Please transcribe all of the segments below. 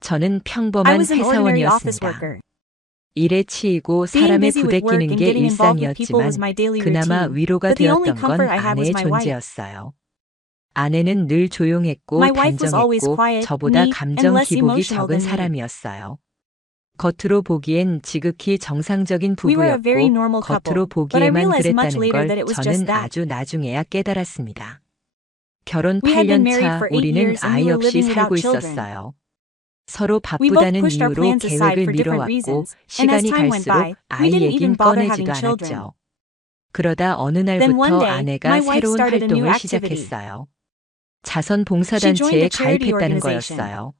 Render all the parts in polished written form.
저는 I 평범한 was an ordinary office 회사원이었습니다. worker. 일에 치이고 Being 사람에 busy with work 부대끼는 and 게 getting involved with people was 일상이었지만 my daily 그나마 routine, 위로가 but the only 되었던 건 comfort I had was 아내의 my wife. 존재였어요. 아내는 늘 조용했고 My wife was always 단정했고 quiet, 저보다 neat, and 감정 less 기복이 emotional 적은 than me. 사람이었어요. 겉으로 보기엔 지극히 정상적인 We were a very 부부였고 normal 겉으로 couple, but I 보기에만 realized much 그랬다는 later 걸 that it was 저는 just that. 아주 나중에야 깨달았습니다. 결혼 We had been 8년 married 차 for 8 우리는 years and we 아이 were 없이 living without 살고 children. 있었어요. 서로 We both 바쁘다는 pushed our 이유로 plans aside 계획을 for different 미뤄왔고 reasons, and as 시간이 time went 갈수록 by, we 아이 didn't 얘긴 even bother 꺼내지도 having children. 않았죠. 그러다 어느 Then one 날부터 day, 아내가 my wife 새로운 started a new 활동을 activity. 시작했어요. She joined 자선봉사단체에 a charity 가입했다는 organization. 거였어요.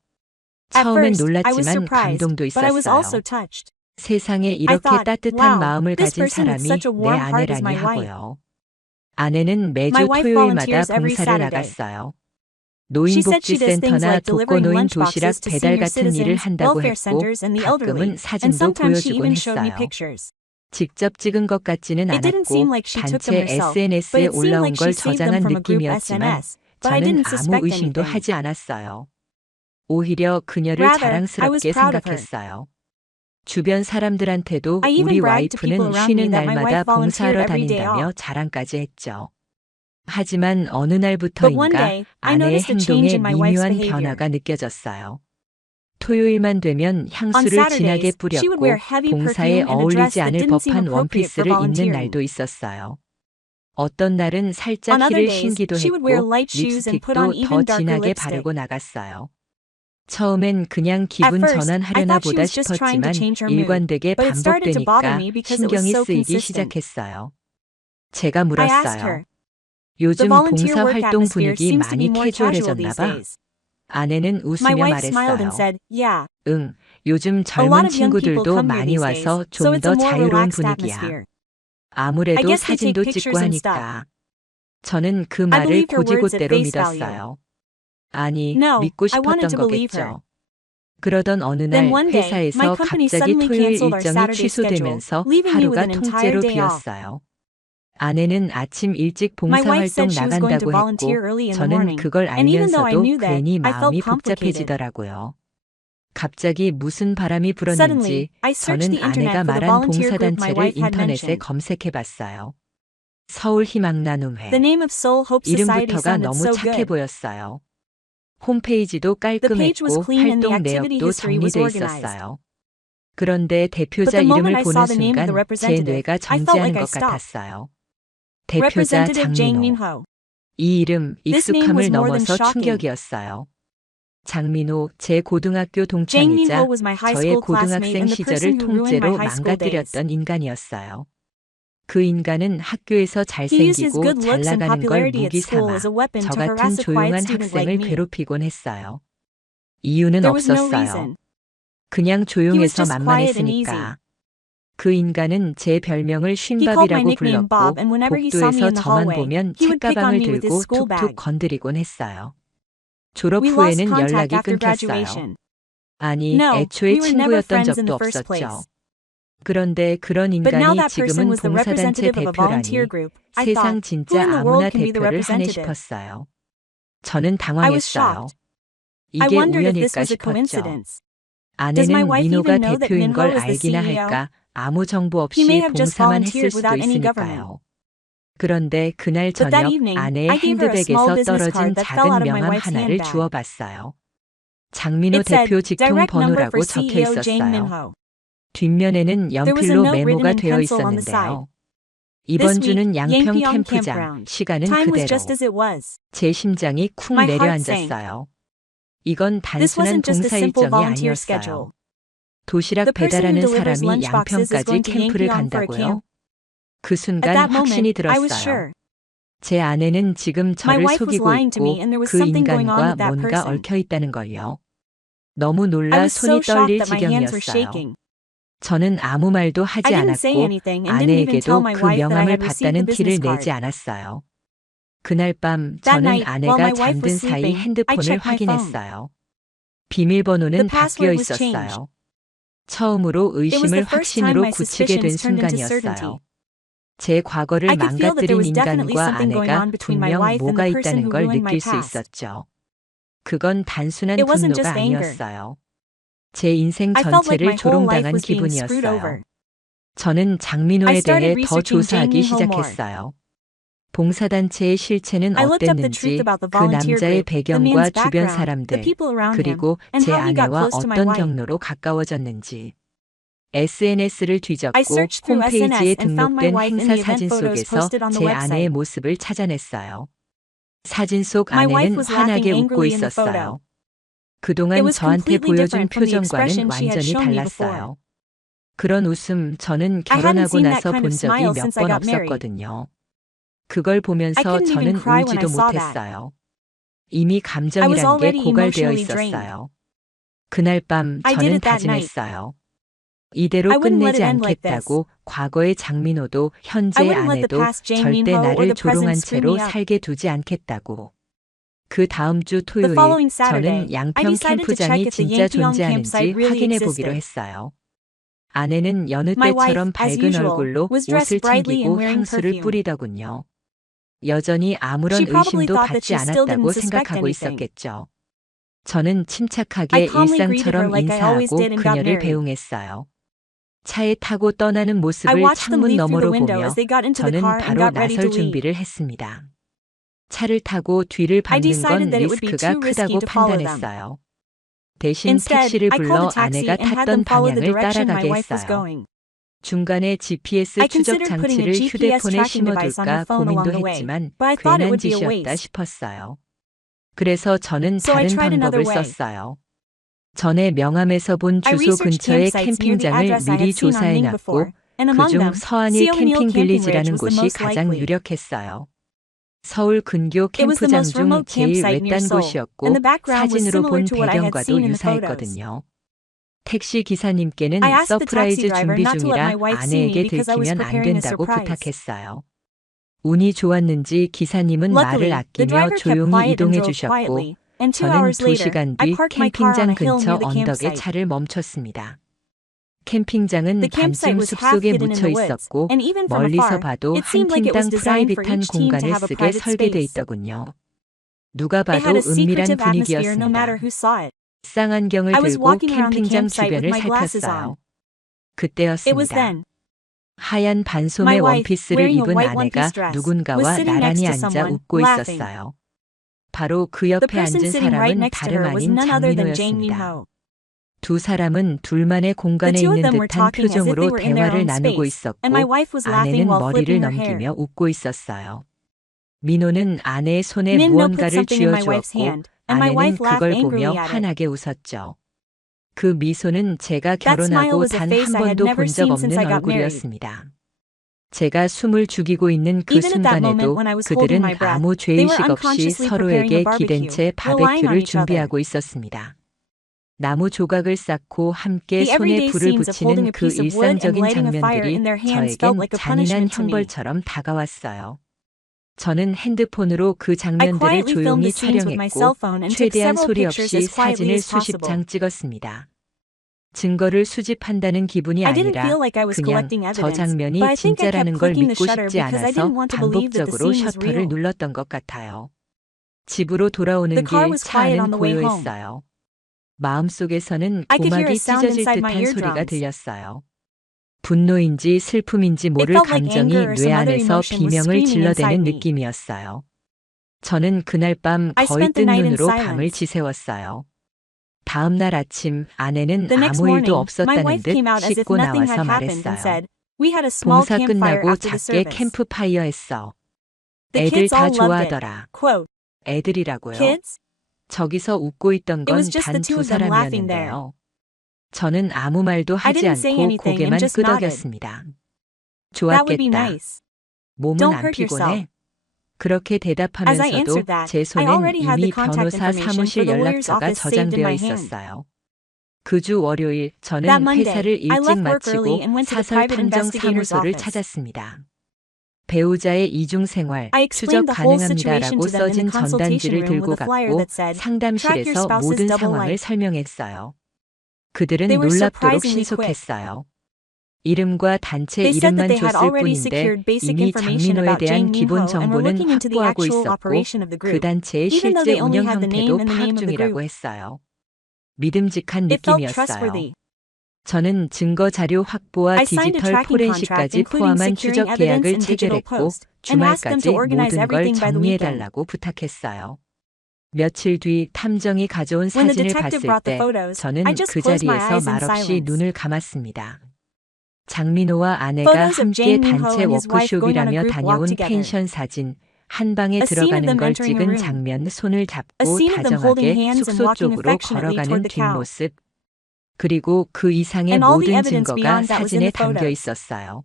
At 처음엔 first, I was 놀랐지만 surprised, 감동도 but I was also 있었어요. touched. 세상에 I 이렇게 thought, 따뜻한 wow, 마음을 this 가진 person with 사람이 such a 내 warm heart is 아내라니 my wife. 하고요. 아내는 매주 My wife 토요일마다 volunteers every 봉사를 Saturday. 나갔어요. She said she does things 노인복지센터나 like delivering 독거노인 lunchboxes 도시락 to 배달 senior 같은 일을 citizens, 한다고 welfare 했고 centers, and the elderly, 가끔은 and 사진도 sometimes she 보여주곤 even showed me 했어요. pictures. 직접 찍은 것 같지는 It didn't 않았고 seem like she took them 단체 herself, but SNS에 it seemed 올라온 like 걸 she saved them 저장한 from a group 느낌이었지만 SNS, but I 저는 didn't 아무 suspect 의심도 anything. 하지 않았어요. 오히려 그녀를 Rather, I was 자랑스럽게 proud of her. 생각했어요. 주변 사람들한테도 I even 우리 bragged to people 와이프는 around me 쉬는 that my 날마다 wife volunteered 봉사하러 every day 다닌다며 off. 자랑까지 했죠. 하지만 어느 But one 날부터인가 day, I 아내의 noticed a change 행동에 in my wife's 미묘한 behavior. 변화가 느껴졌어요. 토요일만 되면 On 향수를 진하게 Saturdays, she would 뿌렸고 wear heavy 봉사에 perfume and a dress 어울리지 that 않을 didn't seem 법한 appropriate for 원피스를 입는 volunteering. 날도 있었어요. 어떤 날은 살짝 On other 힐을 days, 신기도 she would wear 했고 light shoes and put on 립스틱도 더 even darker 진하게 lipstick. 바르고 나갔어요. 처음엔 그냥 At 기분 first, I 전환하려나 thought she 보다 was just trying to 싶었지만 change her mood, 일관되게 but it started to bother 반복되니까 me because it was 신경이 so 쓰이기 consistent. 시작했어요. 제가 I asked 물었어요. her. The 요즘 volunteer work 봉사활동 atmosphere 분위기 seems to be 많이 more casual 캐주얼해졌나 these 봐. days. 아내는 My 웃으며 wife smiled and 말했어요. said, yeah. 응, 요즘 A lot 젊은 of young people 친구들도 come here 많이 these days, 와서 so 좀 it's a 더 more 자유로운 relaxed 분위기야. atmosphere. I 아무래도 guess they take 사진도 찍고 pictures and stuff. 하니까. 저는 그 I 말을 believed her words at 고지곳대로 face value. 믿었어요. 아니, No, 믿고 I wanted 싶었던 to believe her. 거겠죠. 그러던 어느 Then 날 one day, my 회사에서 company 갑자기 suddenly 토요일 canceled our 일정이 Saturday schedule, 취소되면서 leaving me with 하루가 an entire 통째로 day off. 비었어요. 아내는 아침 일찍 My wife 봉사활동 said she was going to 나간다고 volunteer 했고 early in the 저는 morning, 그걸 and even though I 알면서도 knew that, 괜히 I felt 마음이 complicated. 복잡해지더라고요. 갑자기 무슨 바람이 Suddenly, 불었는지 I searched 저는 the internet 아내가 for the 말한 volunteer group my 봉사단체를 wife had 인터넷에 mentioned. 검색해봤어요. 서울희망나눔회. The name of Soul Hope Society 이름부터가 sounded 너무 so 착해 good. 보였어요. 홈페이지도 The page was 깔끔했고 clean and the 활동 activity 내역도 history was 정리돼 organized. 있었어요. 그런데 But 대표자 the moment 이름을 I 보는 saw the name of the 순간 제 representative, 뇌가 I felt 정지하는 like I 것 stopped. 같았어요. 대표자 Representative Jang 장민호. Minho. 이 이름 This name was 익숙함을 more than 넘어서 shocking. 충격이었어요. 장민호, 제 고등학교 Jang Minho 동창이자 was my high 저의 school classmate 고등학생 and the 시절을 person who ruined my 통째로 high school days. 망가뜨렸던 인간이었어요. 그 인간은 학교에서 He used his 잘생기고 good 잘 looks and 나가는 걸 popularity at 무기 school 삼아 as a weapon 저 to 같은 harass a quiet 조용한 student like 학생을 me. 괴롭히곤 했어요. 이유는 There was no 없었어요. reason. 그냥 He was 조용해서 just quiet and easy. 만만했으니까. 그 인간은 제 별명을 He called my 쉰밥이라고 nickname 불렀고 Bob, and whenever he saw me 복도에서 in the 저만 hallway, 보면 he would pick on 책가방을 me with his 들고 school 툭툭 bag. 건드리곤 했어요. 졸업 We lost 후에는 contact 연락이 after 끊겼어요. graduation. 아니, No, 애초에 we were never 친구였던 friends in the 적도 first place. 없었죠. 그런데 그런 But now 인간이 that person 지금은 was the 봉사단체 representative of a volunteer 대표라니 group. I 세상 thought, who 진짜 in the 아무나 world can be the 대표를 하네 representative? 싶었어요. 저는 I was 당황했어요. shocked. I 이게 wondered if this 우연일까 was a 싶었죠. coincidence. Does my 아내는 wife 민호가 even know that 대표인 Minho 걸 is the 알기나 CEO? 할까 아무 정보 He may 없이 have just 봉사만 volunteered 했을 수도 without any government. 있으니까요. 그런데 그날 But that 저녁 evening, 아내의 I gave her a small 핸드백에서 business 떨어진 card that fell out 작은 of my 명함 wife's 하나를 handbag. 주워봤어요. 장민호 It said, 대표 직통 direct number 번호라고 for 적혀 CEO Jang 있었어요. Minho. 뒷면에는 There was a 연필로 note written 메모가 in 되어 pencil on the side. 있었는데요. 이번 This week, 주는 양평 Yangpyeong 캠프장, campground. 시간은 Time was 그대로. just as it was. 제 심장이 쿵 My heart sank. 내려앉았어요. 이건 This 단순한 wasn't just a 봉사 simple 일정이 volunteer 아니었어요. schedule. 도시락 The person who 배달하는 delivers 사람이 lunchboxes is 양평까지 going to 캠프를 Yangpyeong for a 간다고요? camp. 그 At 순간 that 확신이 moment, I was 들었어요. sure. 제 아내는 지금 My 저를 wife was 속이고 lying to 있고 me and there was 그 something going on 인간과 with that 뭔가 person. 얽혀 있다는 걸요. 너무 I 놀라 was so 손이 shocked 떨릴 that my hands were 지경이었어요. shaking. 저는 아무 말도 I 하지 didn't say 않았고 anything and didn't even tell 아내에게도 my 그 wife that I 명함을 had received the 받다는 business 티를 내지 card. 않았어요. 그날 밤 That 저는 night, while 아내가 my wife 잠든 was 사이 sleeping, I 핸드폰을 checked my phone. 확인했어요. The 비밀번호는 바뀌어 password was changed. 있었어요. 처음으로 It was the 의심을 first time 확신으로 my 굳히게 된 suspicions turned into certainty. 순간이었어요. 제 과거를 I could feel that there 망가뜨린 was definitely 인간과 something going 아내가 on between my 분명 wife and 뭐가 the person 있다는 who 걸 ruined my 느낄 수 past. 있었죠. 그건 단순한 It wasn't 분노가 just anger. 아니었어요. 제 인생 I felt like 전체를 my whole life 조롱당한 was being screwed 기분이었어요. over. 저는 장민호에 I started 대해 더 researching Jang 조사하기 Min-ho more. 시작했어요. 봉사단체의 실체는 I looked up the truth 어땠는지, about the 그 volunteer 남자의 group, the 배경과 man's 주변 background, the 사람들, people around him, 그리고 and 제 how he got 아내와 close to my 어떤 wife. 경로로 가까워졌는지. SNS를 I 뒤졌고 searched through 홈페이지에 SNS and found my 등록된 wife in 행사 the event 사진 photos 속에서 posted on the 제 아내의 website. 모습을 찾아냈어요. 사진 속 My wife 아내는 was laughing 환하게 웃고 angrily in the photo. 있었어요. It 그동안 was 저한테 completely 보여준 different from the 표정과는 expression she had 완전히 shown me before. 달랐어요. 그런 웃음 저는 I hadn't 결혼하고 seen that 나서 kind 본 of 적이 smile 몇 since I 번 got married. 없었거든요. 그걸 I 보면서 couldn't even 저는 cry when I 울지도 saw that. 못했어요. 이미 I was 감정이란 게 already 고갈되어 emotionally drained. 있었어요. 그날 밤 I did 저는 it that night. 다짐했어요. 이대로 I wouldn't let 끝내지 it end like this. 않겠다고. 과거의 장민호도 I 현재의 wouldn't let the 아내도 past Jang 절대 Min-ho or 나를 the present 조롱한 screw 채로 me up. 살게 두지 않겠다고. 그 다음 주 The 토요일 following Saturday, 저는 I 양평 decided to check 캠프장이 if the 진짜 Yangpyeong 존재하는지 campsite really 확인해 보기로 existed. 했어요. 아내는 여느 My wife, 때처럼 as 밝은 usual, 얼굴로 was dressed 옷을 brightly and 챙기고 wearing 향수를 perfume. 뿌리더군요. 여전히 아무런 She probably 의심도 thought that 받지 she still didn't 않았다고 suspect 생각하고 anything. 있었겠죠. 저는 I 침착하게 calmly greeted her 일상처럼 like I always 인사하고 did and got 그녀를 married. 배웅했어요. 차에 타고 떠나는 I 모습을 watched them 창문 leave through the 너머로 window 보며 as they got into the 저는 car and 바로 got ready to 나설 leave. 준비를 했습니다. 차를 타고 뒤를 I 밟는 건 decided that it would be 리스크가 too risky 크다고 to follow them. 판단했어요. 대신 Instead, 택시를 I called 불러 a taxi 아내가 and had 탔던 them follow the 방향을 direction my 따라가게 wife was 했어요. going. 중간에 GPS I 추적 considered putting a 장치를 GPS 휴대폰에 tracking device on her 심어둘까 phone along 고민도 the way, 했지만 but I thought it 괜한 would be a 짓이었다 waste. 싶었어요. 그래서 저는 So I 다른 tried another 방법을 way. 썼어요. 전에 명함에서 본 I 주소 researched 근처의 campsites near the 캠핑장을 address I 미리 had seen on Ning 조사해놨고 before, and among 그중 them, 서안일 Seonil 캠핑 Camping Ridge 빌리지라는 was the 곳이 most 가장 likely. 유력했어요. 서울 근교 It was the 캠프장 most 중 remote 제일 campsite near 외딴 Seoul, 곳이었고 and the background was 사진으로 similar 본 to what I had 배경과도 seen in the photos. 유사했거든요. 택시 기사님께는 I asked the taxi 서프라이즈 driver 준비 not to let my 중이라 wife see me 아내에게 because I was 들키면 안 preparing a 된다고 surprise. 부탁했어요. 운이 좋았는지 기사님은 Luckily, 말을 the 아끼며 driver kept 조용히 quiet and 이동해 drove 주셨고 quietly, and 2 저는 hours later, 2시간 I 뒤 parked my car on 캠핑장 a hill 근처 near the 언덕에 campsite. 차를 멈췄습니다. 캠핑장은 The campsite 반쯤 was half 숲속에 hidden in 묻혀 the woods, 있었고 and even from 멀리서 afar, 봐도 it 한 seemed like it was 팀당 designed for 프라이빗한 each team to 공간을 have a 쓰게 private 설계돼 space. 있더군요. 누가 It had 봐도 a 은밀한 secretive atmosphere no matter 분위기였습니다. who saw it. 쌍안경을 I was 들고 walking around the 캠핑장 campsite with 주변을 my glasses on. 살폈어요. It was 그때였습니다. then. 하얀 반소매 My wife, 원피스를 wearing a 입은 white 아내가 one-piece dress, was 누군가와 sitting next 나란히 to 앉아 someone, 웃고 laughing. 있었어요. 바로 그 The 옆에 person 앉은 sitting right 사람은 next to 다름 her was 아닌 none other than Jang 장민호였습니다. Min-ho. 두 사람은 둘만의 The 공간에 two of 있는 them were 듯한 talking as if they 표정으로 were in their 대화를 own 나누고 space, and my 있었고 wife was laughing 아내는 while 머리를 flipping her hair. 넘기며 웃고 있었어요. 민호는 아내의 손에 Min-ho put 무언가를 something in my wife's 쥐어주었고 hand, and my 아내는 wife laughed 그걸 angrily 보며 at it. 환하게 웃었죠. 그 미소는 제가 That smile 결혼하고 was a 단 face 한 I had 번도 never 본 적 seen since 없는 I got married. 얼굴이었습니다. 제가 숨을 죽이고 있는 그 Even at that moment 순간에도 when I was holding 그들은 my breath, 아무 they were 죄의식 없이 unconsciously preparing a 서로에게 기댄 barbecue, 채 relying on 바베큐를 each other. 준비하고 있었습니다. 나무 조각을 쌓고 함께 The 손에 everyday 불을 scenes of holding a 붙이는 그 piece of wood and 일상적인 lighting a fire 장면들이 in their hands felt 저에겐 like a 잔인한 punishment to me. 형벌처럼 다가왔어요. 저는 핸드폰으로 그 I 장면들을 quietly filmed the 조용히 scenes with my cell 촬영했고 phone and took 최대한 several 소리 pictures 없이 as quietly 사진을 as 수십 possible. 장 찍었습니다. 증거를 수집한다는 기분이 I didn't 아니라 feel like I was 그냥 collecting 저 evidence, 장면이 but I think I 진짜라는 kept 걸 clicking the 믿고 shutter 싶지 because I 않아서 didn't want to believe that the 반복적으로 scene was 셔터를 real. 눌렀던 것 같아요. 집으로 돌아오는 The car 길 was quiet on 차 안은 the way home. 고요했어요. 마음속에서는 I could hear a 고막이 sound 찢어질 inside my 듯한 소리가 eardrums. 들렸어요. 분노인지 슬픔인지 모를 felt like 감정이 anger or 뇌 some other 안에서 emotion was 비명을 screaming inside 질러대는 me. 느낌이었어요. 저는 그날 밤 I 거의 spent the 뜬 night in 눈으로 밤을 silence. 지새웠어요. 다음 날 아침 아내는 The next 아무 morning, 일도 my 없었다는 wife 듯 came out as if 씻고 nothing had 나와서 happened and 말했어요. said, "We had a small 봉사 campfire 끝나고 after the 작게 service." 캠프파이어 했어. The 애들 kids 다 all loved it. 좋아하더라. Quote, 애들이라고요? kids? 저기서 웃고 있던 It 건 was just the 단 two 두 of them laughing there. 사람이었는데요. 저는 아무 말도 I 하지 didn't say 않고 anything and 고개만 just nodded. 끄덕였습니다. That would be 좋았겠다. nice. 몸은 Don't 안 hurt yourself. 피곤해? 그렇게 As I 대답하면서도 answered that, 제 I 손엔 already had the 이미 contact 변호사 information for 사무실 the lawyer's 연락처가 office saved in 저장되어 my hand. 있었어요. 그 주 월요일 That 저는 Monday, 회사를 I 일찍 left work early 마치고 and went to the 사설 private 탐정 investigator's 사무소를 office. 찾았습니다. 배우자의 이중 생활, I 추적 explained the whole situation 가능합니다라고 to them in the 써진 consultation room 전단지를 들고 with a flyer 갔고 that said, "Track your 상담실에서 spouse's 모든 double 상황을 life." 설명했어요. 그들은 They were 놀랍도록 surprisingly quick. 신속했어요. 이름과 단체 They said that 이름만 they had 줬을 already 뿐인데 secured basic 이미 information 장민호에 about 대한 Jang 기본 Min-ho and were 정보는 looking into the 확보하고 actual 있었고 operation of the 그 group, 단체의 even though 실제 they only 운영 had the name 형태도 and the 파악 name of the 중이라고 group. 했어요. 믿음직한 It felt 느낌이었어요. trustworthy. 저는 증거 자료 확보와 I signed a 디지털 tracking contract 포렌식까지 including 포함한 securing 추적 evidence 계약을 and digital 체결했고 post, and asked them 주말까지 to organize 모든 걸 everything by the weekend. 정리해달라고 부탁했어요. 며칠 뒤 탐정이 가져온 When the 사진을 detective 봤을 brought the 때 photos, 저는 I just 그 closed my 자리에서 eyes in 말없이 silence. 눈을 감았습니다. 장민호와 아내가 Photos of 함께 Jang Min-ho 단체 and his wife going on a 워크숍이라며 group walk 다녀온 together. 펜션 사진, 한 방에 A scene of 들어가는 them 걸 entering a 찍은 room. 장면, 손을 A 잡고 scene of them holding 다정하게 hands and 숙소 walking 쪽으로 affectionately 걸어가는 toward the cow. 뒷모습, 그리고 그 이상의 And all the 모든 evidence 증거가 beyond that was in 사진에 the photos. 담겨 있었어요.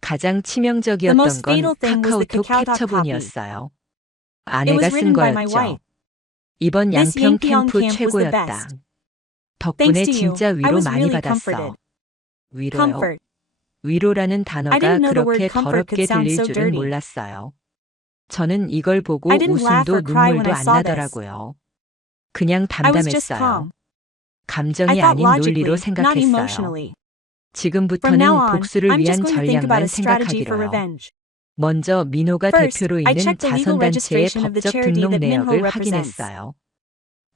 가장 The 치명적이었던 most 건 fatal thing was the 카카오톡 KakaoTalk copy. 캡처본이었어요. It 아내가 was 쓴 written by my 거였죠. wife. 이번 This 양평 Yangpyeong 캠프 camp was the 최고였다. best. 덕분에 Thanks to you, 진짜 I 위로 was 많이 really 받았어. comforted. 위로요? Comfort. 위로라는 I 단어가 didn't know the word 그렇게 comfort 더럽게 could sound 들릴 so 줄은 dirty. 몰랐어요. 저는 이걸 보고 I didn't laugh 웃음도 or cry when 눈물도 I 안 saw this. 나더라고요. 그냥 I was just 담담했어요. calm. I 감정이 thought 아닌 논리로 logically, not 생각했어요. emotionally. From 지금부터는 now on, 복수를 I'm just 위한 going to think about 전략만 a strategy for 생각하기로요. revenge. 먼저 민호가 First, 대표로 I 있는 checked the legal 자선단체의 registration of the 법적 charity 등록 that Min-ho 내역을 represents. 확인했어요.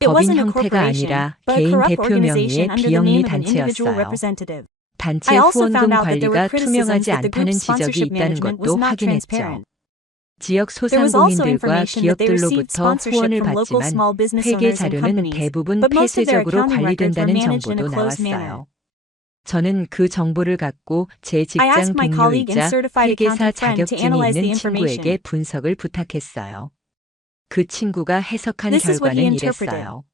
It 법인 wasn't a 형태가 corporation, 아니라 but a 개인 corrupt 대표 명의의 organization under the 비영리 name of an individual 단체였어요. representative. 단체 I also 후원금 found out that there were 관리가 criticisms 투명하지 that the 않다는 group's 지적이 sponsorship 있다는 management was 것도 not 확인했죠. transparent. 지역 There was also 소상공인들과 information that they received 기업들로부터 sponsorship 후원을 from local 받지만 small business 회계 owners and 자료는 companies, 대부분 but most of their 폐쇄적으로 accounting records were 관리된다는 managed in a 정보도 closed manner. 나왔어요. 저는 그 정보를 갖고 제 I 직장 asked my colleague and 동료이자 certified 회계사 accountant friend to 자격증이 analyze the 있는 친구에게 information. 분석을 부탁했어요. 그 친구가 해석한 This is what he 결과는 interpreted. 이랬어요.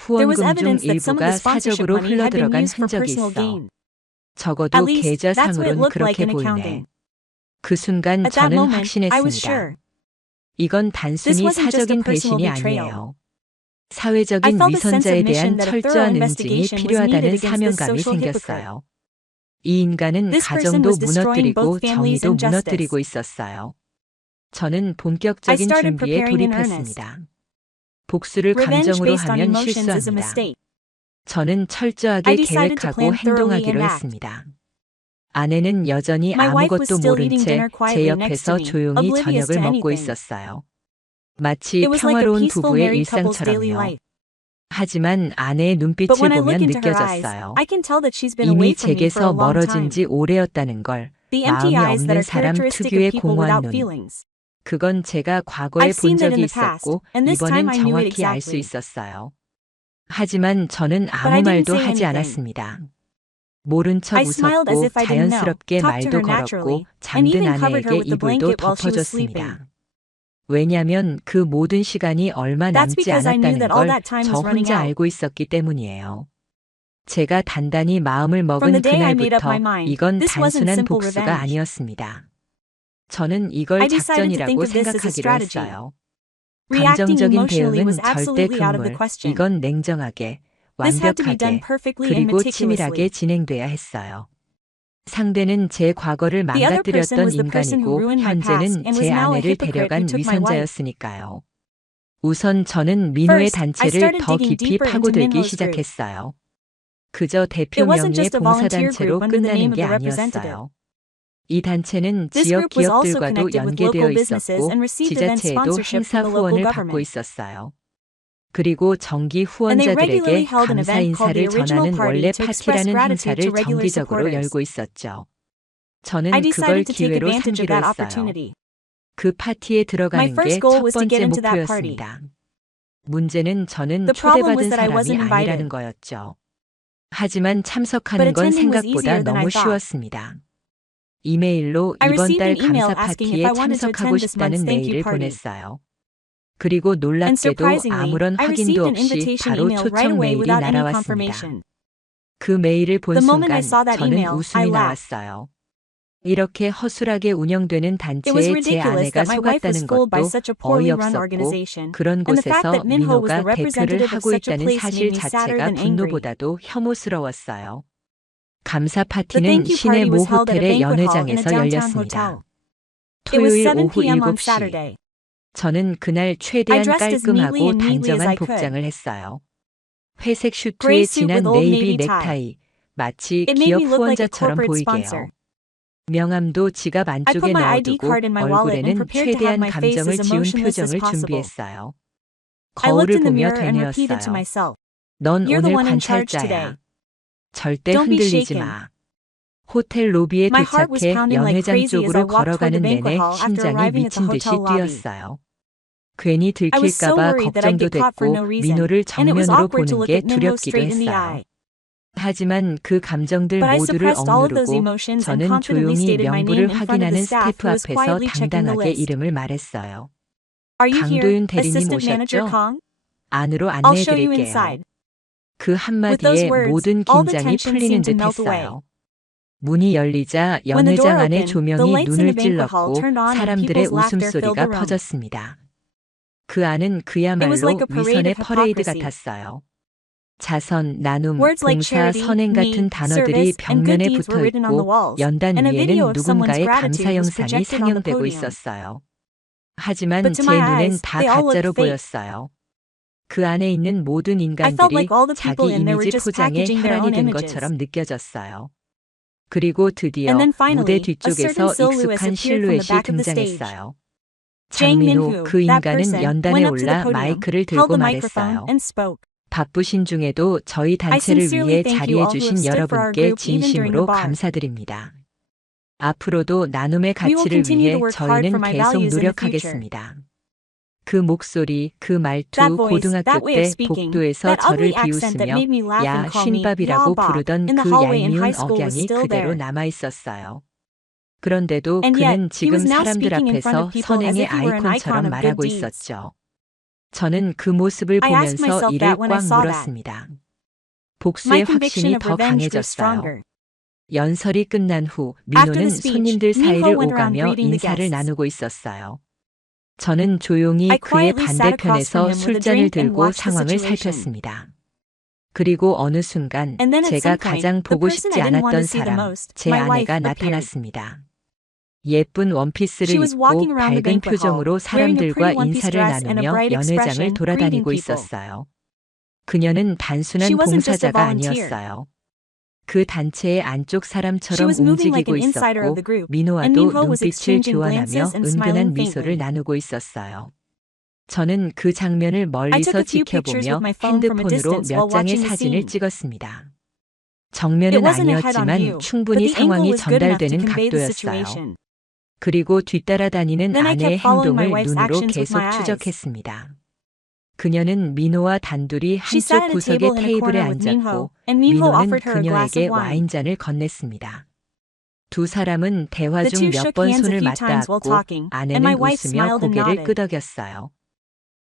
There was 후원금 중 evidence that some of the 일부가 sponsorship 사적으로 money had been 흘러들어간 used for 흔적이 personal 있어. gain. 적어도 At least, that's what it 계좌상으론 looked like 그렇게 in 보이네. accounting. 그 순간 At that 저는 moment, I was 확신했습니다. sure. 이건 This 단순히 wasn't just a 사적인 personal 배신이 betrayal. 아니에요. I 사회적인 felt a sense 위선자에 of mission 대한 that a thorough 철저한 응징이 investigation was needed 필요하다는 against this 사명감이 social hypocrite. 생겼어요. 이 인간은 This person 가정도 was destroying 무너뜨리고 both families 정의도 and justice. 무너뜨리고 있었어요. 저는 I 본격적인 started 준비에 preparing in earnest. 돌입했습니다. 복수를 Revenge 감정으로 based on 하면 emotions is a 실수합니다. mistake. 저는 I 철저하게 decided to 계획하고 plan thoroughly 행동하기로 and act. 했습니다. 아내는 여전히 My wife was 아무것도 still 모른 eating 채 dinner 제 quietly next to 옆에서 me, 조용히 oblivious 저녁을 to 먹고 anything. 있었어요. 마치 It was like a 평화로운 peaceful 부부의 married couple's daily 일상처럼요. life. 하지만 아내의 눈빛을 But when I 보면 look into her eyes, 느껴졌어요. I can tell that she's been away 이미 from me for a 제게서 long 멀어진 time. 지 오래였다는 걸, The empty 마음이 eyes that 없는 are 사람 characteristic 특유의 of people 공허한 without 눈. feelings. 그건 제가 과거에 I've 본 seen that 적이 in the past, 있었고 and this time 이번엔 I knew it 정확히 알 수 exactly. 있었어요. 하지만 저는 But 아무 I didn't 말도 say 하지 anything. 않았습니다. 모른 척 I smiled as 웃었고 if I didn't know, 자연스럽게 talked to 말도 her naturally, 걸었고 and 잠든 even covered her 아내에게 with the 이불도 blanket while she was sleeping. 덮어줬습니다. 왜냐면 그 모든 시간이 얼마 That's 남지 because I knew 않았다는 that all 걸 that time 저 was running 혼자 out. 알고 있었기 때문이에요. 제가 단단히 마음을 From 먹은 the day I made up 그날부터 my mind, 이건 this wasn't 단순한 simple 복수가 revenge. 아니었습니다. 저는 이걸 I decided to think 작전이라고 of this as a 생각하기로 strategy. 했어요. Reacting 감정적인 emotionally 대응은 was 절대 absolutely out of the 금물, question. 이건 냉정하게, This had to be done 완벽하게, perfectly and 그리고 치밀하게 meticulously. 진행돼야 했어요. 상대는 제 과거를 The other person 망가뜨렸던 was the person who 인간이고 ruined my past 현재는 and was 제 now a 아내를 hypocrite who 데려간 took my wife. 위선자였으니까요. 우선 저는 민호의 First, I 단체를 started 더 digging 깊이 deeper into 파고들기 Minho's group. 시작했어요. 그저 대표 It wasn't 명의의 just a volunteer 봉사단체로 group under the 끝나는 name of 게 the representative. 아니었어요. 이 단체는 This 지역 group was also 기업들과도 connected with 연계되어 local businesses 있었고 and received event 지자체에도 sponsorship 행사 from the local 후원을 받고 government. 있었어요. 그리고 정기 And they regularly 후원자들에게 held an 감사 event called the 인사를 original 전하는 party 원래 to express 파티라는 gratitude 행사를 to regular 정기적으로 supporters. 열고 있었죠. 저는 I 그걸 decided to take 기회로 advantage of 삼기로 that 했어요. opportunity. 그 파티에 My 들어가는 게 first goal 첫 was to 번째 get into that party. 목표였습니다. 문제는 저는 The problem was 초대받은 that I 사람이 wasn't 아니라는 invited. 거였죠. 하지만 But 참석하는 건 attending was 생각보다 easier than I 너무 thought. 쉬웠습니다. 이메일로 I 이번 received 달 an email 감사 asking if 파티에 I wanted to 참석하고 attend this month's 싶다는 thank you 메일을 party. 보냈어요. 그리고 And 놀랍게도 surprisingly, 아무런 I received 확인도 an 없이 invitation 바로 email right 초청 away 메일이 without any 날아왔습니다. confirmation. 그 메일을 본 The moment I 순간 saw that 저는 email, I 웃음이 laughed. 나왔어요. 이렇게 허술하게 운영되는 It was 단체에 제 ridiculous 아내가 that my wife was 속았다는 fooled by 것도 such a poorly run 어이없었고 organization, 그런 and the fact 곳에서 that Min-ho was 민호가 the 대표를 representative of 하고 such a 있다는 place 사실 made me sadder 자체가 than angry. 분노보다도 혐오스러웠어요. 감사 The 파티는 thank you 시내 party 모 was held at a 호텔의 banquet hall in a 연회장에서 downtown 열렸습니다. hotel. It was 토요일 7 오후 p.m. on 7시. Saturday. 저는 그날 I 최대한 dressed as neatly 깔끔하고 and neatly as 단정한 I could. 복장을 했어요. 회색 슈트에 Gray suit 진한 with old 네이비 navy tie. 넥타이, 마치 It made 기업 me look like a 후원자처럼 corporate 보이게요. sponsor. 명함도 지갑 I 안쪽에 put my ID 넣어두고 card in my wallet and 얼굴에는 prepared to have 최대한 my face 감정을 as 지운 emotionless as 표정을 possible. 준비했어요. I looked 거울을 in the 보며 mirror and repeated to 되뇌었어요. myself, 넌 You're the 오늘 one in charge 관찰자야. today. 절대 Don't be 흔들리지 shaken. 마. 호텔 로비에 My heart was 도착해 pounding like 연회장 crazy as I 쪽으로 walked toward the 걸어가는 banquet 내내 hall after 심장이 arriving at the 미친 듯이 hotel lobby. 뛰었어요. 괜히 I was so 들킬까봐 worried that I'd 걱정도 get caught for 됐고 no reason, 민호를 and it was 정면으로 awkward to 보는 look 게 at Minho 두렵기도 straight in the 했어요. eye. 하지만 그 감정들 But I 모두를 suppressed all of those 억누르고 emotions and 저는 confidently 조용히 stated my 명부를 name in front of 확인하는 the staff 스태프 who was 앞에서 quietly checking the 당당하게 list. 이름을 말했어요. Are you here, 강도윤 대리님 Assistant Manager 오셨죠? Kong? 안으로 I'll show you 안내해드릴게요. inside. 그 With those 한마디에 words, 모든 all the 긴장이 tension 풀리는 seemed to 듯 melt away. 했어요. 문이 열리자 When the door 연회장 안의 opened, the 조명이 lights in 눈을 the banquet hall 찔렀고 turned on and 사람들의 people's laughter filled the 웃음소리가 room. 퍼졌습니다. 그 안은 It was 그야말로 like a parade 위선의 of 퍼레이드 hypocrisy. 같았어요. 자선, 나눔, Words like 봉사, charity, 선행 같은 need, 단어들이 service, and good 벽면에 deeds were written on the 붙어있고 walls, 연단 and a 위에는 video of someone's 누군가의 gratitude 감사 was 영상이 projected on the 상영되고 podium. 있었어요. 하지만 But to 제 my 눈엔 eyes, 다 they all 가짜로 looked fake. 보였어요. 그 안에 있는 모든 I felt 인간들이 like all the 자기 people in there were 이미지 just 포장에 packaging their 혈안이 own 된 images. 것처럼 느껴졌어요. 그리고 드디어 And then 무대 finally, a 뒤쪽에서 certain silhouette 익숙한 appeared from the 실루엣이 back of the stage. 등장했어요. Jang 장민호, Min-woo, 그 that 인간은 person, 연단에 went up to the 올라 podium, 마이크를 held 들고 the microphone, 말했어요. and spoke. 바쁘신 중에도 저희 I 단체를 sincerely 위해 thank you all who have 자리해주신 stood for our 여러분께 group even during the 진심으로 bar. 감사드립니다. 앞으로도 나눔의 We will 가치를 continue 위해 to work hard 저희는 for my 계속 values in the future. 노력하겠습니다. 그 목소리, 그 말투, That voice, 고등학교 that way of 때 speaking, 복도에서 that 저를 ugly accent that 비웃으며 made me laugh 야 and call me 쉰밥이라고 "Ya Bob" 부르던 in the 그 hallway in 얄미운 high school was 억양이 still 그대로 there. 남아있었어요. 그런데도 And 그는 yet, he 지금 was now 사람들 speaking in front 앞에서 of people as 선행의 if he were an icon 아이콘처럼 of good 말하고 deeds. 있었죠. 저는 그 모습을 I asked 보면서 myself 이를 that when I 꽉 saw that. 물었습니다. My 복수의 conviction 확신이 of 더 revenge grew 강해졌어요. stronger. 연설이 끝난 후 After 민호는 the speech, 손님들 Minho 사이를 went around 오가며 greeting the 인사를 guests. 나누고 있었어요. 저는 조용히 I 그의 quietly sat across 반대편에서 from him with a 술잔을 drink and 들고 watched the 상황을 situation. 살폈습니다. 그리고 어느 순간 And then at 제가 some point, 가장 the 보고 person 싶지 I didn't want 않았던 to see the 사람, most, 제 my wife, 아내가 appeared. 나타났습니다. 예쁜 원피스를 She was 입고 walking around the 밝은 banquet hall, 표정으로 wearing a 사람들과 pretty one-piece 인사를 dress and a 나누며 bright 연회장을 expression, 돌아다니고 greeting people. 있었어요. 그녀는 단순한 She wasn't just a 봉사자가 volunteer. 아니었어요. 그 단체의 안쪽 She 사람처럼 was moving like 움직이고 an insider of 있었고 the group, and 민호와도 Minho was 눈빛을 exchanging 교환하며 glances and 은근한 smiling 미소를 faintly. 나누고 있었어요. 저는 그 장면을 I took 멀리서 a few pictures 지켜보며 with my phone from a 핸드폰으로 distance while 몇 장의 watching the 사진을 scene. 찍었습니다. It 정면은 wasn't a head-on 아니었지만 view, but 충분히 the angle 상황이 was good enough to 전달되는 convey the 각도였어요. situation. 그리고 뒤따라다니는 Then I 아내의 kept following my 행동을 wife's 눈으로 actions with 계속 my eyes. 추적했습니다. 그녀는 민호와 단둘이 She sat 한쪽 at a 구석의 table in a 테이블에 corner with Minho, 앉았고 and Minho 민호는 offered her a glass 그녀에게 of wine. 와인잔을 건넸습니다. 두 사람은 대화 The 중 two 몇 shook 번 hands a 손을 few times while 맞닿았고 talking, and my 아내는 wife 웃으며 smiled and 고개를 nodded. 끄덕였어요.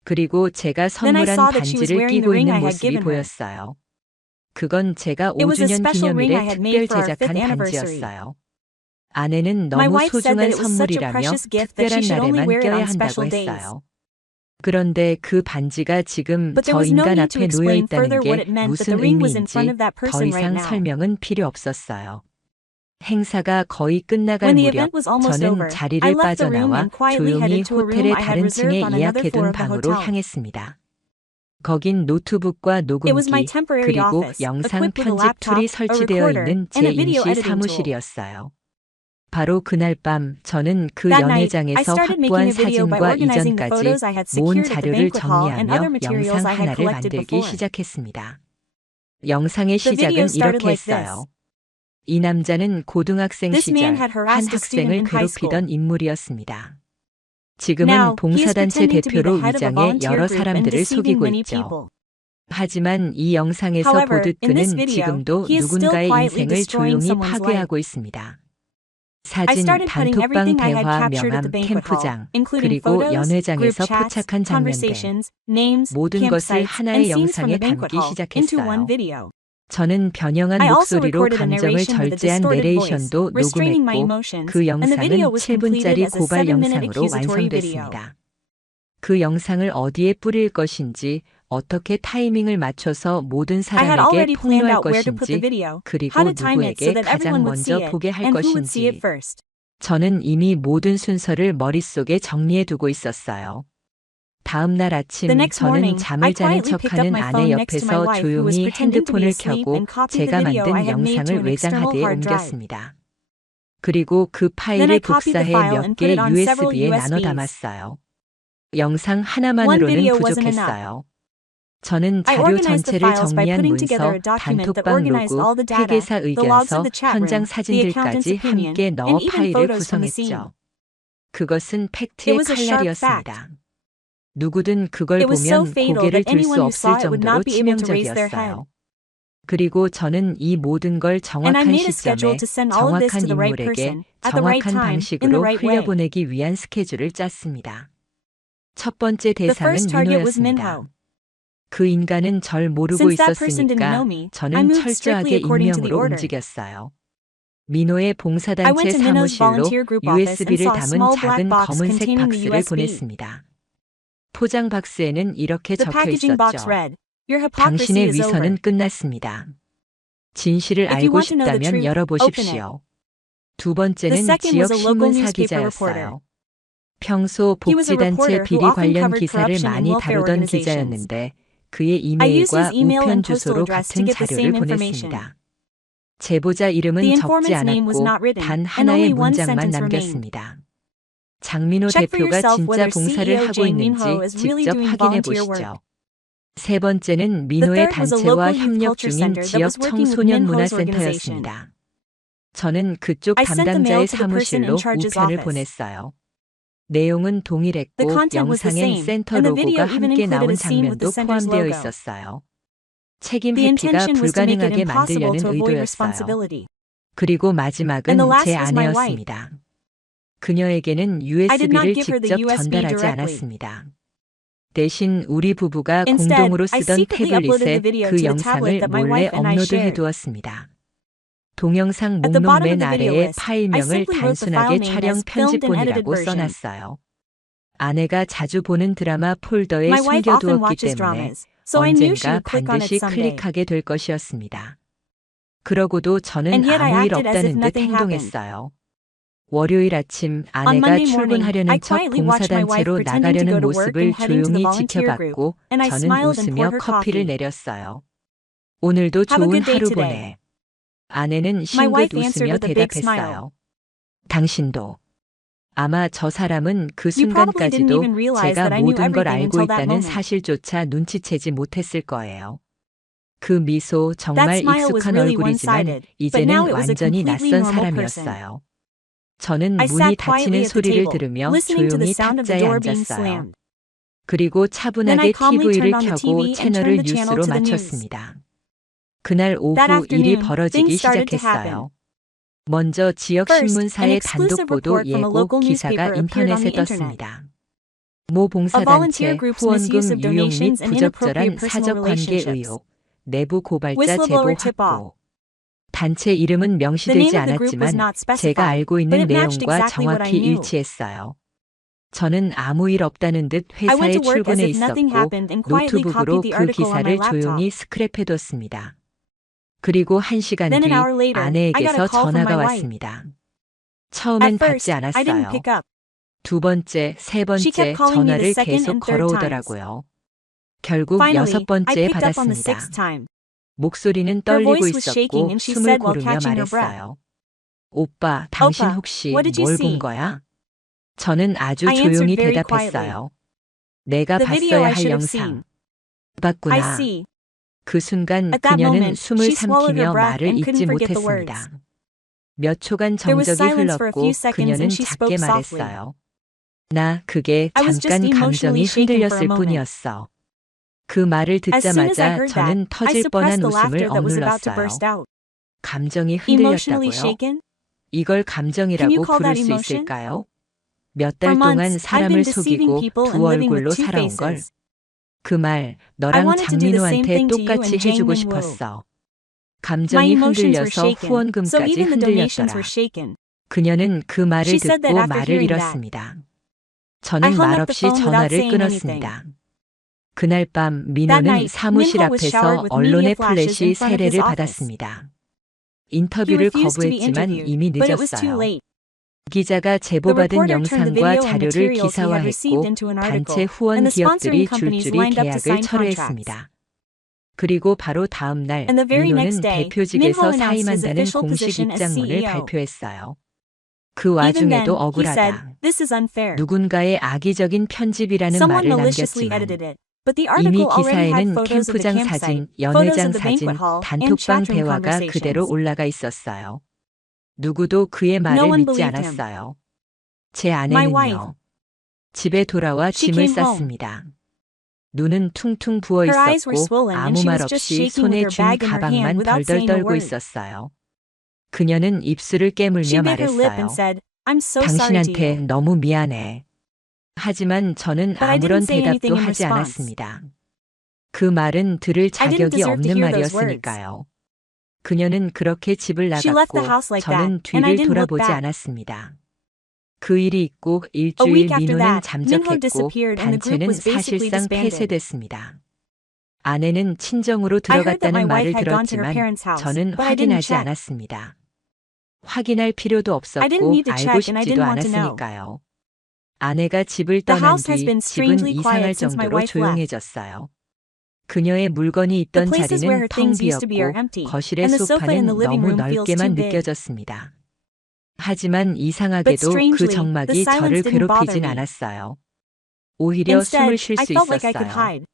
그리고 제가 Then I 선물한 saw that she was 반지를 wearing the 끼고 ring 있는 I had 모습이 given her. 보였어요. 그건 제가 It was a 5주년 special ring I 기념일에 had 특별 made for our 제작한 5th anniversary. 반지였어요. 아내는 My 너무 wife said 소중한 that it was such a 선물이라며 precious gift that 특별한 she should only 날에만 wear it 껴야 on 한다고 special days. 했어요. 그런데 그 반지가 지금 But there 저 was no 인간 need to 앞에 놓여 explain further 있다는 what 게 it meant that 무슨 the ring was in front 의미인지 of that 더 person right 이상 now. 설명은 필요 없었어요. 행사가 거의 끝나갈 When the 무렵 event was almost 저는 over, 자리를 I left the room 빠져나와 and quietly 조용히 headed to a room 호텔의 I had 다른 층에 reserved on another floor 예약해둔 of the 방으로 hotel. 향했습니다. 거긴 노트북과 It was my 녹음기, temporary 그리고 office, 영상 equipped with a 편집 laptop, 툴이 a 설치되어 recorder, 있는 and 제 a video 임시 editing tool. 사무실이었어요. 바로 그날 밤 저는 그 That night, I 연회장에서 started making 확보한 a video by 사진과 organizing the 이전까지 photos I had 모은 secured at the 자료를 banquet hall and other 정리하며 materials 영상 I had 하나를 collected 만들기 before. 시작했습니다. 영상의 The video 시작은 started 이렇게 like this. 했어요. 이 남자는 고등학생 This man 시절 had 한 harassed a student 학생을 in high school. 괴롭히던 인물이었습니다. 지금은 Now, he is 봉사단체 pretending to be 대표로 the head of a 위장해 volunteer 여러 group and 사람들을 deceiving 속이고 many 있죠. people. 하지만 이 영상에서 However, 보듯 in this 그는 video, 지금도 he is still 누군가의 quietly 인생을 destroying 조용히 someone's life. 파괴하고 있습니다. I 사진, started putting 단톡방 everything I had 대화, captured at 명함, the banquet hall, 캠프장, including 그리고 photos, group 연회장에서 chats, 포착한 장면들, conversations, names, 모든 것을 campsites, 하나의 and scenes from 영상에 the banquet 담기 hall into one 시작했어요. video. 저는 변형한 I also 목소리로 recorded a 감정을 narration with a 절제한 distorted voice, 내레이션도 restraining my 녹음했고 emotions, 그 and the video 영상은 was completed 7분짜리 as a 고발 7-minute 영상으로 accusatory video. 완성됐습니다. 그 영상을 어디에 뿌릴 것인지, 어떻게 타이밍을 맞춰서 모든 I had 사람에게 already planned 폭로할 out where to put the 것인지, video, 그리고 how to time it so 누구에게 that 가장 everyone would see 먼저 it, 보게 할 and who would see it 것인지. first. 저는 이미 모든 순서를 머릿속에 정리해두고 있었어요. 다음 날 아침 The next 저는 morning, 잠을 I 자는 quietly picked up 척하는 my 아내 phone next to my 옆에서 wife who was 조용히 pretending to be 핸드폰을 asleep 켜고 and copied the 제가 video I 만든 had made to 영상을 an external 외장하드에 hard drive. 옮겼습니다. 그리고 그 Then I 파일을 copied the 복사해 file 몇 and put 개 it on several USB에 나눠 USBs. 담았어요. 영상 One 하나만으로는 video wasn't enough. 부족했어요. 저는 I 자료 organized the 전체를 files by 정리한 putting together 문서, a document that 단톡방 organized all 로그, the data, 회계사 the logs 의견서, of the chat 현장 room, the accountant's 사진들까지 opinion, 함께 넣어 and even 파일을 photos from the scene. 구성했죠. 그것은 It 팩트의 was a sharp 칼날이었습니다. 누구든 그걸 It was so 보면 fatal 고개를 that 들 anyone 수 who 없을 saw it would 정도로 not be able to raise their head. 치명적이었어요. 그리고 저는 이 모든 걸 And I 정확한 made a schedule 시점에 to send all of this 정확한 to the right 인물에게 person, at the right 정확한 time, in 방식으로 the right way. 흘려보내기 위한 스케줄을 짰습니다. 첫 번째 The first 대상은 target was 민호였습니다. Minho. 그 인간은 절 모르고 Since that person didn't know 있었으니까 me, I 저는 moved strictly 철저하게 according to the 익명으로 order. 움직였어요. 민호의 I 봉사단체 went to Minho's 사무실로 volunteer group office and USB를 saw a 담은 small black 작은 box 검은색 containing the 박스를 USB. 보냈습니다. 포장 박스에는 이렇게 The 적혀 packaging box 있었죠. read, "Your hypocrisy 당신의 is over. 위선은 끝났습니다. 진실을 If you 알고 want to know the 싶다면 truth, 열어보십시오. 두 The 번째는 second 지역 was a local 신문사 newspaper reporter. 기자였어요. 평소 He was a 복지단체 reporter who 비리 often 관련 covered 기사를 corruption and 많이 welfare 다루던 organizations. 기자였는데 그의 I used his 이메일과 email 우편 and postal 주소로 address to 같은 get the 자료를 same information. 보냈습니다. 제보자 이름은 The 적지 informant's name was 않았고 not written, 단 and 하나의 only one 문장만 sentence remained. 남겼습니다. 장민호 Check for 대표가 yourself 진짜 whether 봉사를 CEO 하고 Jang 있는지 Minho is really 직접 doing 확인해 volunteer 보시죠. work. 세 번째는 The 민호의 third was a 단체와 local youth 협력 culture 중인 center that 지역 was working with 청소년 Minho's 문화센터였습니다. organization. 저는 그쪽 I sent the mail 담당자의 to the person 사무실로 in charge's 우편을 office. 보냈어요. 내용은 The 동일했고 content was the 영상엔 same, 센터 and the video 로고가 even 함께 included 나온 a scene with the 장면도 center's 포함되어 logo. 있었어요. 책임 The 회피가 intention was to make it 불가능하게 impossible 만들려는 to avoid 의도였어요. responsibility. 그리고 And 마지막은 the last 제 was my wife. 아내였습니다. 그녀에게는 I did not USB를 give her the 직접 USB 전달하지 directly. 않았습니다. 대신 우리 부부가 Instead, 공동으로 I 쓰던 secretly uploaded the 태블릿에 video 그 to the 영상을 tablet that my 몰래 wife and I 업로드해 shared. 두었습니다. 동영상 At the 목록 bottom of 맨 the video 아래에 list, I 파일명을 simply wrote the file 단순하게 name 촬영 as filmed and edited 편집본이라고 version. 써놨어요. 아내가 자주 보는 드라마 폴더에 My wife often 숨겨두었기 watches 때문에 dramas, so I knew she 언젠가 would click on it 반드시 someday. 클릭하게 될 것이었습니다. 그러고도 저는 And yet I 아무 일 acted as if 없다는 듯 nothing happened. 행동했어요. 월요일 아침 On 아내가 Monday morning, I 출근하려는 척 quietly watched my wife 봉사단체로 pretending to 나가려는 go to work 모습을 and heading to the 조용히 volunteer group, 지켜봤고 and I 저는 smiled and 웃으며 poured her 커피를 coffee. 내렸어요. 오늘도 Have a 좋은 good day 하루 today. 보내. 아내는 My wife 싱긋 answered 웃으며 with a big smile. 대답했어요. 당신도. 아마 저 사람은 그 You probably didn't 순간까지도 even realize 제가 that I knew 모든 걸 everything 알고 until that 있다는 moment. 사실조차 눈치채지 못했을 거예요. 그 미소 정말 That smile was 익숙한 really 얼굴이지만 one-sided, but 이제는 now it was a 완전히 completely 낯선 normal person. 사람이었어요. 저는 I 문이 sat quietly 닫히는 at the 소리를 table, 들으며 listening to the 조용히 sound of the 탁자에 door being 앉았어요. slammed. 그리고 Then I 차분하게 calmly TV를 turned on the 켜고 TV and 채널을 turned the channel 뉴스로 to the news. 맞췄습니다. 그날 오후 That 일이 afternoon, 벌어지기 things started to 시작했어요. happen. 먼저 지역 First, an 신문사의 exclusive 단독 보도 report from a 예고 local 기사가 newspaper appeared on 인터넷에 the internet. 떴습니다. 모 A volunteer 봉사단체 group's misuse 후원금 of 유용 및 donations and 부적절한 inappropriate personal 사적 관계 relationships. 의혹, 내부 고발자 제보 Whistleblower tip-off. 확보. 단체 이름은 The 명시되지 name of the group was 않았지만 not 제가 specified, 알고 but 있는 it matched 내용과 exactly what I 정확히 knew. 일치했어요. 저는 아무 일 없다는 듯 I went 회사에 to work as 출근해 if nothing 있었고 happened and quietly 노트북으로 copied the 그 article on my 기사를 laptop. 조용히 스크랩해뒀습니다. 그리고 1시간 Then an 뒤 hour later, I got a 아내에게서 call from 전화가 my wife. 왔습니다. At 처음엔 first, 받지 I didn't 않았어요. pick up. 두 번째, 세 She 번째 kept calling me the 전화를 second 계속 and third times. 걸어오더라고요. 결국 Finally, 여섯 I 번째에 picked up on the 받았습니다. sixth time. 목소리는 Her 떨리고 voice was shaking 있었고 and she 숨을 said while 고르며 catching her breath, 말했어요. 오빠, 당신 Oppa, 혹시 what did you 뭘 see? 본 거야? 저는 아주 I answered 조용히 very 대답했어요. 내가 The video 봤어야 I 할 should have 영상. seen. I 봤구나. see. 그 순간 At that 그녀는 moment, 숨을 she swallowed her 삼키며 breath 말을 and 잇지 couldn't forget the 못했습니다. words. 몇 초간 There was 정적이 silence for a 흘렀고 few seconds 그녀는 and she spoke 작게 softly. 말했어요. 나 그게 I was just 잠깐 감정이 emotionally shaken for a 흔들렸을 moment. 뿐이었어. 그 말을 As soon as I 듣자마자 heard 저는 that, I 터질 뻔한 suppressed the 웃음을 laughter that was about to 억눌렀어요. burst out. 감정이 Emotionally 흔들렸다고요? shaken? 이걸 Can you 감정이라고 call 부를 that 수 emotion? 있을까요? 몇 For 달 동안 months, I've 사람을 been deceiving 속이고 people 두 and living 얼굴로 with two 살아온 걸. faces. 그 말 I 너랑 wanted to do the same 장민호한테 thing to you 똑같이 and Jang 해주고 Min-woo. 싶었어. My 감정이 emotions were 흔들려서 shaken, so 후원금까지 even the donations 흔들렸더라. were shaken. 그녀는 그 말을 She said that 듣고 after 말을 hearing that. 잃었습니다. I 저는 hung up the 말없이 phone without 전화를 saying anything. 끊었습니다. 그날 밤 That 민호는 night, 사무실 Minho was showered 앞에서 with 언론의 media flashes 플래시 in front of his 세례를 office. 받았습니다. He 인터뷰를 refused to be 거부했지만 interviewed, 이미 but it was too 늦었어요. late. 기자가 The 제보받은 reporter turned the 영상과 video and 자료를 materials he had received 기사화했고 into an 단체 article, 후원 and the 기업들이 sponsoring companies 줄줄이 lined up to 계약을 sign contracts. 철회했습니다. 그리고 바로 다음 날 And the very next 민호는 day, 대표직에서 Minho announced his 사임한다는 official 공식 position as 입장문을 CEO. 발표했어요. 그 Even then, 와중에도 he said, 억울하다. "This is unfair." 누군가의 악의적인 편집이라는 Someone 말을 maliciously 남겼지만 edited it. But the 이미 article already had 기사에는 photos of the 캠프장 campsite, 사진, photos 연회장 of the 사진, banquet hall, and 단톡방 chatroom 대화가 그대로 conversations. 올라가 있었어요. 누구도 그의 No 말을 one 믿지 believed him. 않았어요. 제 My wife. 아내는요. 집에 돌아와 She 짐을 came home. 쌌습니다. 눈은 퉁퉁 부어 Her eyes were 있었고 swollen and 아무 she 말 was just 없이 shaking with 손에 her 쥔 bag in her hand 가방만 without 덜덜 saying a 떨고 word. 있었어요. 그녀는 입술을 She 깨물며 bit her lip 말했어요. and said, I'm so sorry to 당신한테 you. 너무 미안해. 하지만 저는 But I 아무런 didn't say anything 대답도 in 하지 response. 않았습니다. 그 말은 들을 I didn't 자격이 deserve to 없는 hear those words. 말이었으니까요. 그녀는 그렇게 집을 She left the 나갔고 house like that, 저는 and I 뒤를 didn't look 돌아보지 back. 않았습니다. 그 일이 있고 A 일주일 week after 민호는 that, Minho 잠적했고 disappeared and the group 단체는 was basically 사실상 disbanded. 폐쇄됐습니다. 아내는 친정으로 I heard that 들어갔다는 my wife 말을 had gone to her 들었지만 parents' house, 저는 but I didn't 확인하지 check. 않았습니다. 확인할 필요도 I didn't 없었고 need to 알고 check and I 싶지도 didn't want to know. 않았으니까요. 아내가 집을 The 떠난 house has 뒤 been 집은 strangely 이상할 quiet since my 정도로 wife left. 조용해졌어요. 그녀의 물건이 The 있던 places where 자리는 her 텅 things used to be are 비었고 empty, 거실의 and the sofa in the 소파는 living 너무 room feels 넓게만 too big. 느껴졌습니다. 하지만 But 이상하게도 그 strangely, the 정막이 silence 저를 didn't bother 괴롭히진 me. 않았어요. 오히려 숨을 Instead, 쉴 I 수 felt like I could 있었어요. hide.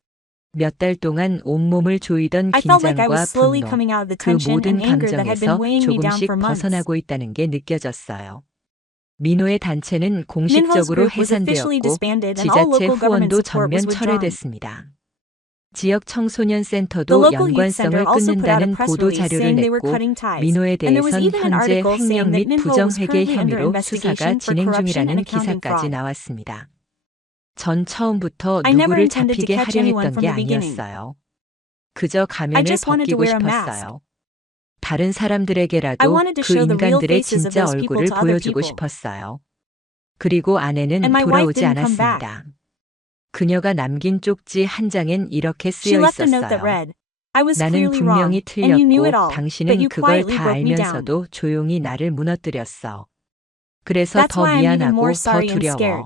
몇 달 동안 온몸을 조이던 I felt like I 긴장과 was slowly 분노, coming out of the 그 tension 모든 and anger that had been 감정에서 weighing me down 조금씩 for months. 벗어나고 있다는 게 느껴졌어요. 민호의 단체는 Minho's 공식적으로 group was officially 해산되었고 disbanded and all 지자체 local government 후원도 support 전면 was withdrawn. 철회됐습니다. 지역 청소년 The 센터도 local youth center 연관성을 also put out a 끊는다는 press 보도 release 자료를 saying they were 냈고 cutting ties, 민호에 and there was 대해선 even an 현재 article 횡령 saying that 및 Minho was 부정회계 currently under 혐의로 수사가 investigation for 진행 corruption 중이라는 and accounting 기사까지 fraud. 나왔습니다. 전 처음부터 I never 누구를 intended to 잡히게 catch 하려 anyone 했던 from 게 the beginning. 아니었어요. 그저 I 가면을 just wanted to 벗기고 wear a mask. 싶었어요. 다른 I 사람들에게라도 wanted to 그 show the real 인간들의 faces of 진짜 those people 얼굴을 to other 보여주고 people. 싶었어요. 그리고 아내는 And my wife 돌아오지 didn't come 않았습니다. 그녀가 남긴 쪽지 한 장엔 이렇게 She 쓰여 left a note that 있었어요. read, I was 나는 clearly wrong, 분명히 and you knew it 틀렸고 all, but 당신은 you 그걸 quietly 다 broke me down. 알면서도 조용히 나를 무너뜨렸어. 그래서 That's 더 why I'm even 미안하고 more 더 sorry and 두려워. scared.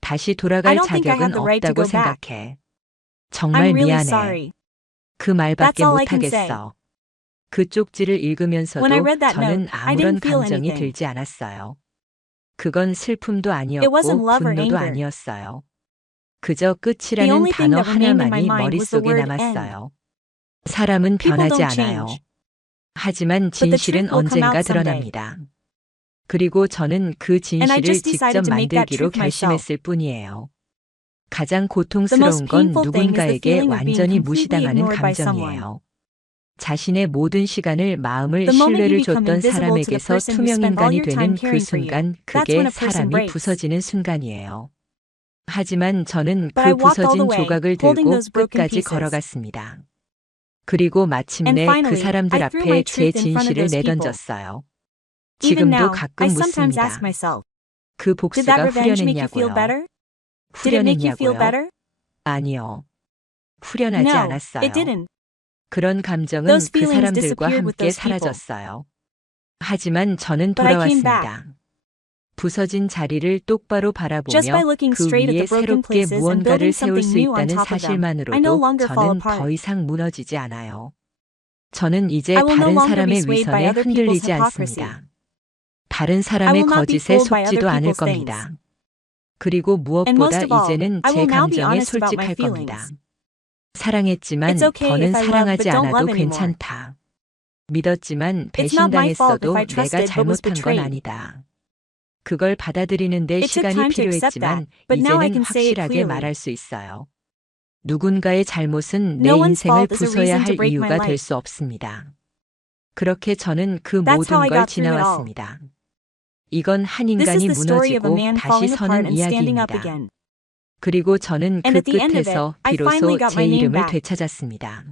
다시 I 돌아갈 don't think I have 자격은 the right to 없다고 go back. 생각해. 정말 I'm really 미안해. sorry. 그 말밖에 That's all I can say. 못하겠어. 그 쪽지를 읽으면서도 When I read that 저는 note, I 아무런 didn't feel 감정이 anything. 들지 않았어요. 그건 슬픔도 It wasn't 아니었고 love or 분노도 anger. 아니었어요. 그저 The 끝이라는 only thing 단어 that remained in my 하나만이 mind was the 머릿속에 word end. 남았어요. 사람은 People 변하지 don't 않아요. change. 하지만 But the 진실은 truth will come 언젠가 out someday. 드러납니다. 그리고 저는 그 And I 진실을 just 직접 decided to make that 만들기로 truth myself. 결심했을 뿐이에요. 가장 The most 고통스러운 건 painful thing is the 누군가에게 feeling of being 완전히 completely 무시당하는 ignored by someone. 감정이에요. 자신의 모든 시간을 마음을 The moment 신뢰를 you become 줬던 invisible to the 사람에게서 person who spent all 투명인간이 your time 되는 그 caring for you, 순간 that's 그게 when a person 사람이 breaks. 부서지는 순간이에요. 하지만 저는 But I 그 walked all the 부서진 way, 조각을 holding 들고 those broken 끝까지 pieces. 걸어갔습니다. 그리고 And 마침내 그 finally, 사람들 I threw my 앞에 제 truth in front of 진실을 those people. 내던졌어요. Even 지금도 now, 가끔 I sometimes 묻습니다. ask myself, 그 did that 복수가 revenge make you feel 후련했냐고요? better? Did it make you feel 후련했냐고요? better? 아니요. 후련하지 No, 않았어요. it didn't. 그런 감정은 Those 그 feelings 사람들과 disappeared with 함께 those people. 사라졌어요. 하지만 저는 But I came 돌아왔습니다. 부서진 자리를 똑바로 Just by 바라보며 looking 그 straight at 위에 the broken 새롭게 places and 무언가를 building 세울 something 수 new on 있다는 top of them, I no 사실만으로도 longer fall 저는 더 apart. 이상 무너지지 않아요. 저는 이제 I will no 다른 longer be 사람의 swayed by 위선에 other people's 흔들리지 hypocrisy. 않습니다. 다른 I 사람의 will not be 거짓에 fooled by other 속지도 않을 people's things. 겁니다. 그리고 And 무엇보다 most of all, 이제는 I 제 will now be 감정에 honest about my 솔직할 겁니다. feelings. 사랑했지만 It's okay 더는 if I love 사랑하지 but don't 않아도 love anymore. 괜찮다. 믿었지만 It's not my fault 배신당했어도 if I 내가 trusted but was 잘못한 건 betrayed. 아니다. 그걸 받아들이는데 It took 시간이 time to accept 필요했지만 that, but now I 이제는 can say it 확실하게 clearly. 말할 수 있어요. 누군가의 잘못은 내 No one's 인생을 fault is a 부숴야 reason to 할 break my 이유가 될 life. 수 없습니다. 그렇게 저는 그 That's how 모든 I 걸 got through it all. 지나왔습니다. 이건 한 This is 인간이 the story of a 무너지고 man 다시 falling apart 서는 and standing up 이야기입니다. again. 그리고 저는 And 그 at the end of it, 끝에서 I 비로소 finally got 제 my name 이름을 back. 되찾았습니다.